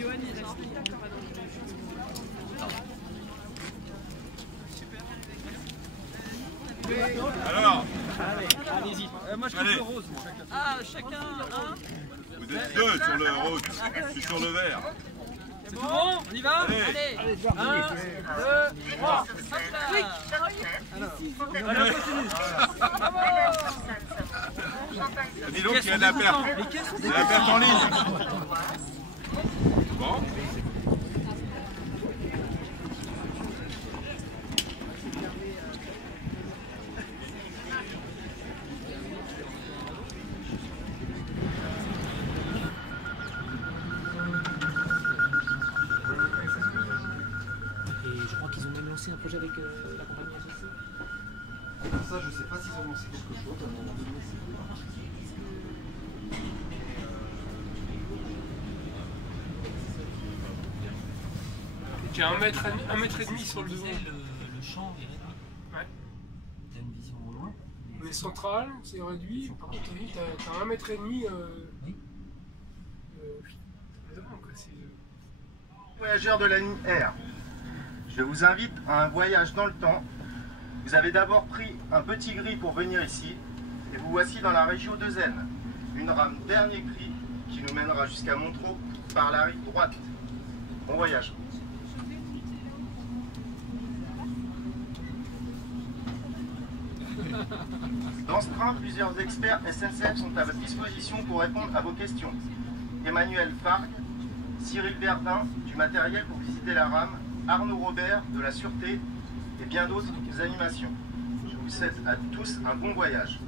Johan, il a Alors, allez-y. Moi je trouve le rose. Moi. Ah, chacun un. Vous êtes deux sur le rose, je suis sur le vert. C'est bon, on y va. Allez, 1, 2, 3. oui. Alors, continue. Dis donc qu'il y a de la perte. Il y a de la perte en ligne. Bon. Et je crois qu'ils ont même lancé un projet avec la compagnie associée. Ça, je sais pas s'ils ont lancé quelque chose à un moment donné. J'ai un mètre et demi sur le devant. Le champ est réduit. Ouais. T'as une vision au loin. Mais central, c'est réduit. Par contre, t'as 1 mètre et demi. Oui. Devant, quoi. Voyageurs de la ligne R, je vous invite à un voyage dans le temps. Vous avez d'abord pris un petit gris pour venir ici, et vous voici dans la région de Zen. Une rame dernier cri qui nous mènera jusqu'à Montreux par la rive droite. Bon voyage. Dans ce train, plusieurs experts SNCF sont à votre disposition pour répondre à vos questions. Emmanuel Farc, Cyril Verdun du matériel pour visiter la rame, Arnaud Robert de la sûreté et bien d'autres animations. Je vous souhaite à tous un bon voyage.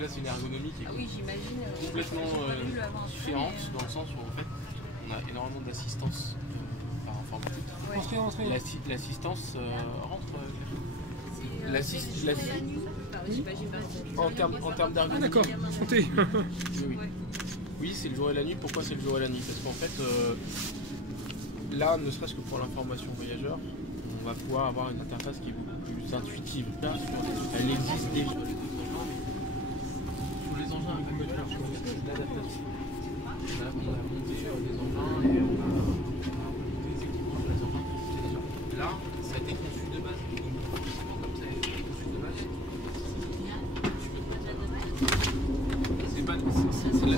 Là, c'est une ergonomie qui est complètement différente dans le sens où en fait on a énormément d'assistance par informatique. L'assistance rentre. En termes d'ergonomie. Ah d'accord, santé. Oui, c'est le jour et la nuit. Pourquoi c'est le jour et la nuit? Parce qu'en fait, là, ne serait-ce que pour l'information voyageur, on va pouvoir avoir une interface qui est beaucoup plus intuitive. Là, elle existe déjà. Sur les engins avec l'adaptation. Là, on a monté les engins et on a des équipements sur les engins. Là, ça a été conçu de base. Comme ça a été conçu de base. C'est pas c'est la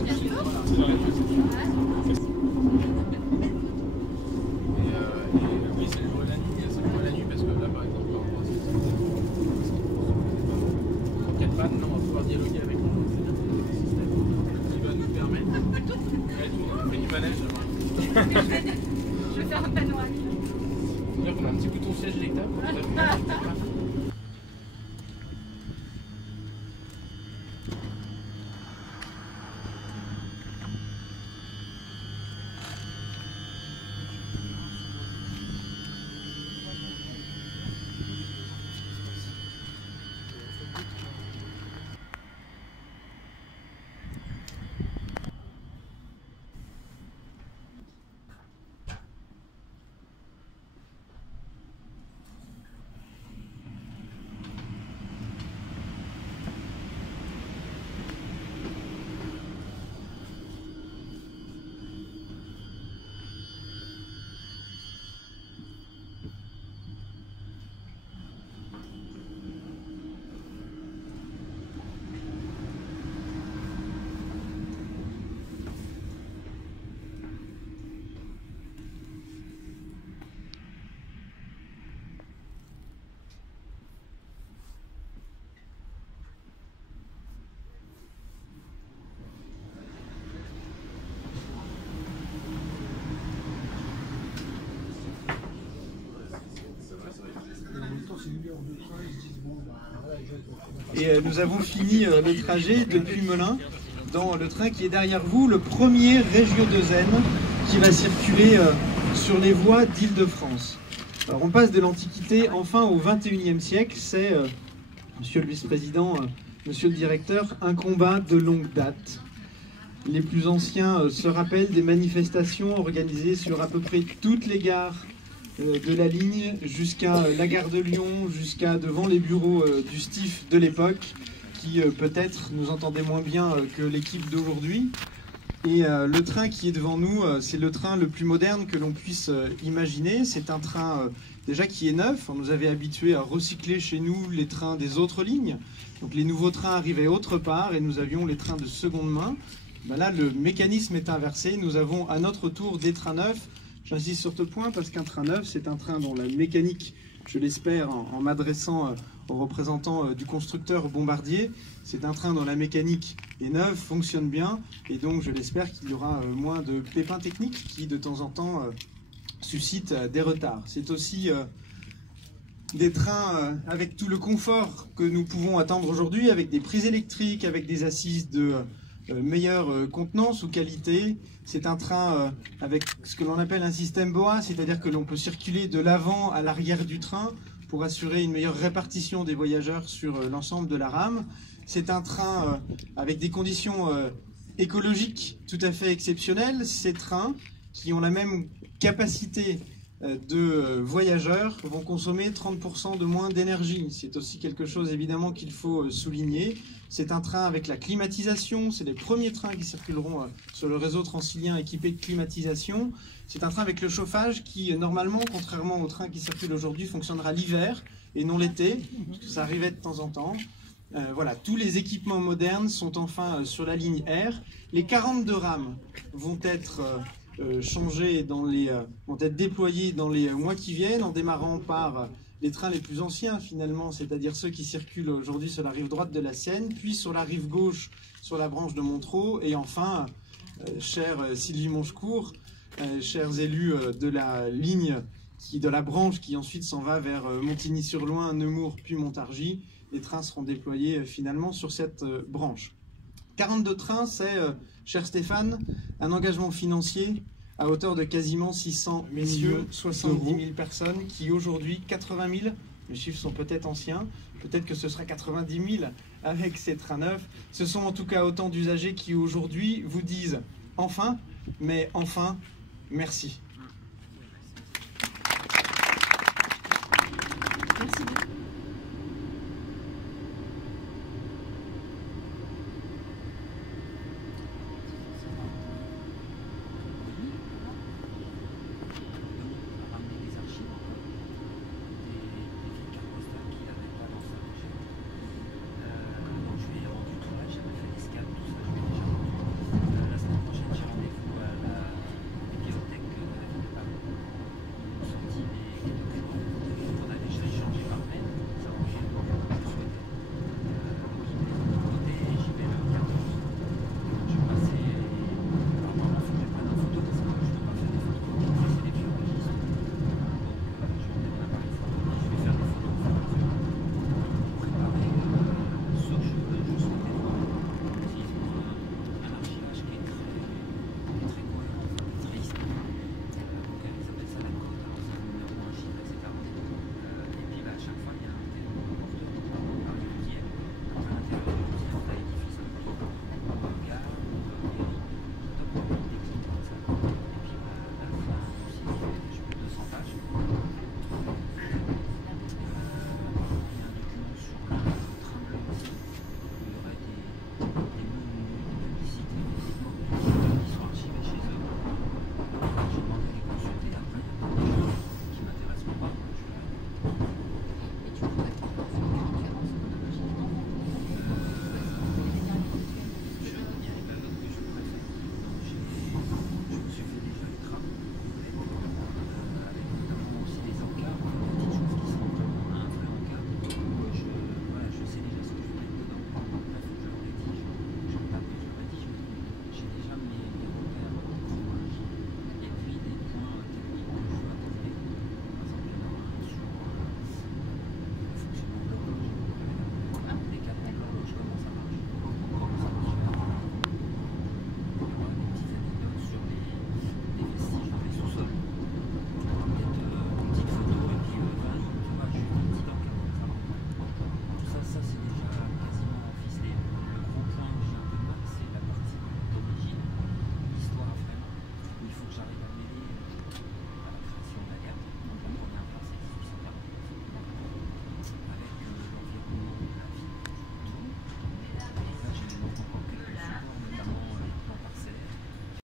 oui, c'est le jour et la nuit. C'est le jour et la nuit parce que là, par exemple, en 4 pannes, on va pouvoir dialoguer avec le système qui va nous permettre. On fait du manège. Je vais faire un panorama. C'est-à-dire qu'on a un petit bouton siège électable. cellulaire de train, ils se disent bon, bah voilà, les gens ils vont Et nous avons fini le trajet depuis Melun dans le train qui est derrière vous, le premier Régio de Zen qui va circuler sur les voies d'Île-de-France. Alors on passe de l'Antiquité enfin au XXIe siècle, c'est, monsieur le vice-président, monsieur le directeur, un combat de longue date. Les plus anciens se rappellent des manifestations organisées sur à peu près toutes les gares de la ligne jusqu'à la gare de Lyon, jusqu'à devant les bureaux du STIF de l'époque, qui peut-être nous entendait moins bien que l'équipe d'aujourd'hui. Et le train qui est devant nous, c'est le train le plus moderne que l'on puisse imaginer. C'est un train déjà qui est neuf. On nous avait habitués à recycler chez nous les trains des autres lignes. Donc les nouveaux trains arrivaient autre part et nous avions les trains de seconde main. Ben là, le mécanisme est inversé. Nous avons à notre tour des trains neufs. J'insiste sur ce point parce qu'un train neuf, c'est un train dont la mécanique, je l'espère, en m'adressant aux représentants du constructeur Bombardier, c'est un train dont la mécanique est neuve, fonctionne bien, et donc je l'espère qu'il y aura moins de pépins techniques qui, de temps en temps, suscitent des retards. C'est aussi des trains avec tout le confort que nous pouvons attendre aujourd'hui, avec des prises électriques, avec des assises de meilleure contenance ou qualité. C'est un train avec ce que l'on appelle un système BOA, c'est-à-dire que l'on peut circuler de l'avant à l'arrière du train pour assurer une meilleure répartition des voyageurs sur l'ensemble de la rame. C'est un train avec des conditions écologiques tout à fait exceptionnelles. Ces trains qui ont la même capacité de voyageurs vont consommer 30% de moins d'énergie. C'est aussi quelque chose évidemment qu'il faut souligner. C'est un train avec la climatisation, c'est les premiers trains qui circuleront sur le réseau transilien équipé de climatisation. C'est un train avec le chauffage qui normalement, contrairement aux trains qui circulent aujourd'hui, fonctionnera l'hiver et non l'été, parce que ça arrivait de temps en temps. Voilà, tous les équipements modernes sont enfin sur la ligne R. Les 42 rames vont être changés vont être déployés dans les mois qui viennent, en démarrant par les trains les plus anciens finalement, c'est-à-dire ceux qui circulent aujourd'hui sur la rive droite de la Seine, puis sur la rive gauche, sur la branche de Montereau, et enfin, chère Sylvie Monchecourt, chers élus de la ligne, de la branche qui ensuite s'en va vers Montigny-sur-Loing, Nemours, puis Montargis, les trains seront déployés finalement sur cette branche. 42 trains, c'est, cher Stéphane, un engagement financier à hauteur de quasiment 600 millions, 70 000 personnes qui aujourd'hui, 80 000, les chiffres sont peut-être anciens, peut-être que ce sera 90 000 avec ces trains neufs. Ce sont en tout cas autant d'usagers qui aujourd'hui vous disent enfin, mais enfin, merci.